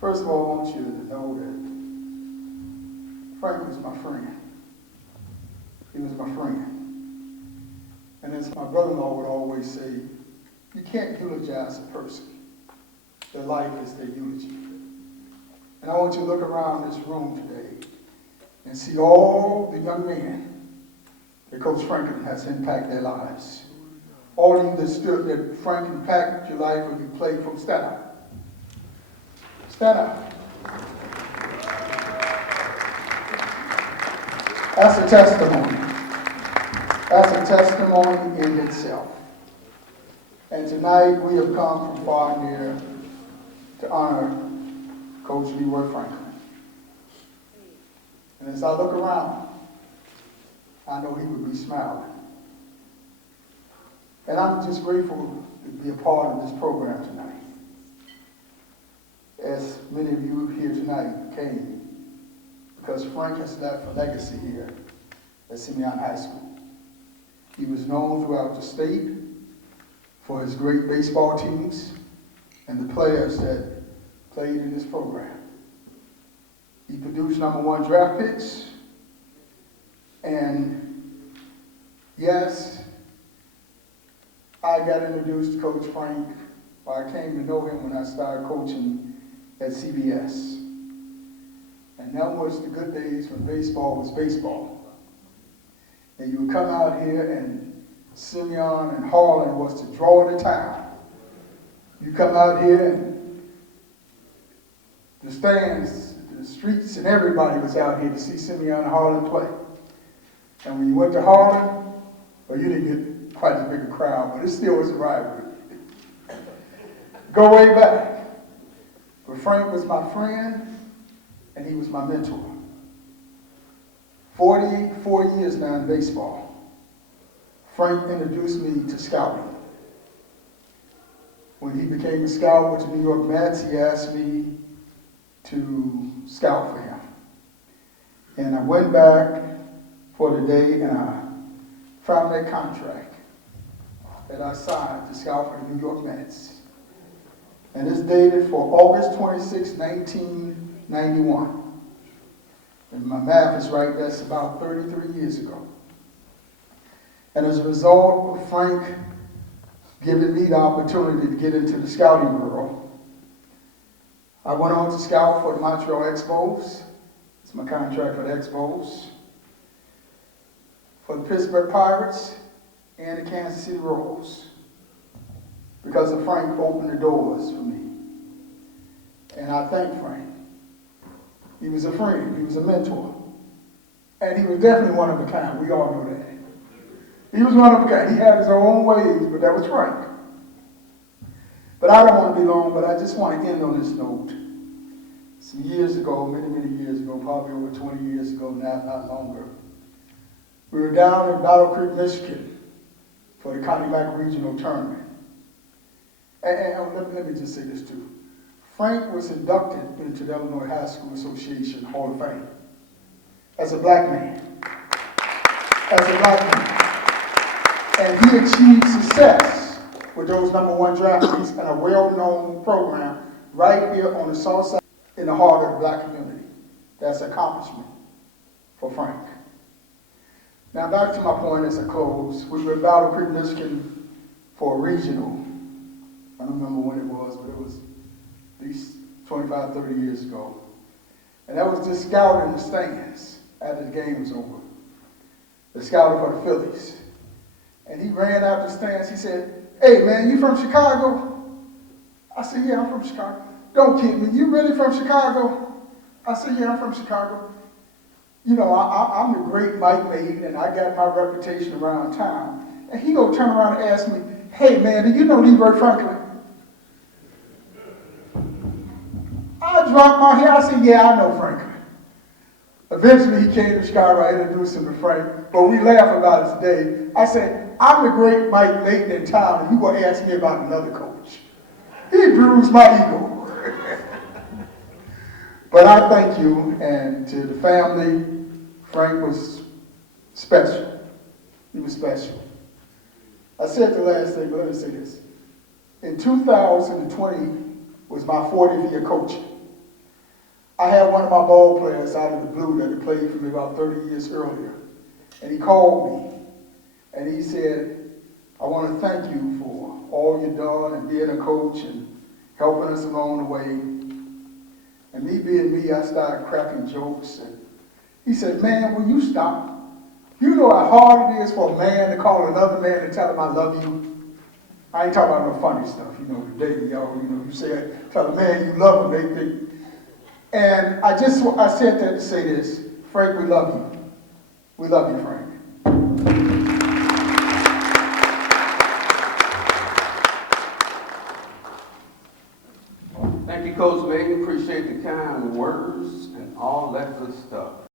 First of all, I want you to know that Frank was my friend. He was my friend. And as my brother-in-law would always say, you can't eulogize a person. Their life is their eulogy. And I want you to look around this room today and see all the young men that Coach Franklin has impacted their lives. All of you that Frank impacted your life when you played from, stand up. Stand up. That's a testimony. That's a testimony in itself. And tonight we have come from far and near to honor Coach LeRoy Franklin. And as I look around, I know he would be smiling. And I'm just grateful to be a part of this program tonight. As many of you here tonight came, because Frank has left a legacy here at Simeon High School. He was known throughout the state for his great baseball teams and the players that played in this program. He produced #1 draft picks, and yes, I got introduced to Coach Frank, or I came to know him when I started coaching at CBS. And that was the good days when baseball was baseball. And you would come out here and Simeon and Harlan was the draw of the town. You come out here and the stands, the streets, and everybody was out here to see Simeon and Harlan play. And when you went to Harlan, well, you didn't get quite as big a crowd, but it still was a rivalry. Go way back. But Frank was my friend, and he was my mentor. 44 years now in baseball. Frank introduced me to scouting. When he became a scout with the New York Mets, he asked me to scout for him. And I went back for the day, and I found that contract that I signed to scout for the New York Mets. And it's dated for August 26, 1991. And my math is right, that's about 33 years ago. And as a result of Frank giving me the opportunity to get into the scouting bureau, I went on to scout for the Montreal Expos. It's my contract for the Expos. For the Pittsburgh Pirates and the Kansas City Royals. Because of Frank opened the doors for me. And I thank Frank. He was a friend, he was a mentor. And he was definitely one of a kind, we all know that. He was one of a kind, he had his own ways, but that was Frank. But I don't want to be long, but I just want to end on this note. Some years ago, many years ago, probably over 20 years ago now, not longer, we were down in Battle Creek, Michigan for the County Mac Regional Tournament. And let me just say this too. Frank was inducted into the Illinois High School Association Hall of Fame as a black man. As a black man. And he achieved success with those #1 draft picks in a well-known program right here on the south side in the heart of the black community. That's an accomplishment for Frank. Now back to my point as I close. We were in Battle Creek, Michigan for a regional. I don't remember when it was, but it was at least 25, 30 years ago. And that was just scouting the stands after the game was over. The scouting for the Phillies. And he ran out the stands. He said, "Hey man, you from Chicago?" I said, "Yeah, I'm from Chicago." "Don't kid me, you really from Chicago?" I said, "Yeah, I'm from Chicago." You know, I'm the great Mike Mayden, and I got my reputation around town. And he gonna turn around and ask me, "Hey man, do you know LeRoy Franklin?" I dropped my hair. I said, "Yeah, I know Franklin." Eventually, he came to Chicago. I introduced him to Frank, but we laugh about it today. I said, "I'm the great Mike Mayden in town, and you going to ask me about another coach." He bruised my ego. But I thank you, and to the family, Frank was special. He was special. I said the last thing, but let me say this. In 2020 was my 40th year coaching. I had one of my ball players out of the blue that had played for me about 30 years earlier. And he called me and he said, I want to thank you for all you've done and being a coach and helping us along the way. And me being me, I started cracking jokes. And he said, man, will you stop? You know how hard it is for a man to call another man and tell him I love you? I ain't talking about no funny stuff, today, you say, tell a man you love him, they think. And I said that to say this, Frank, we love you. We love you, Frank. Thank you, Coach Mayden. Appreciate the kind words and all that good stuff.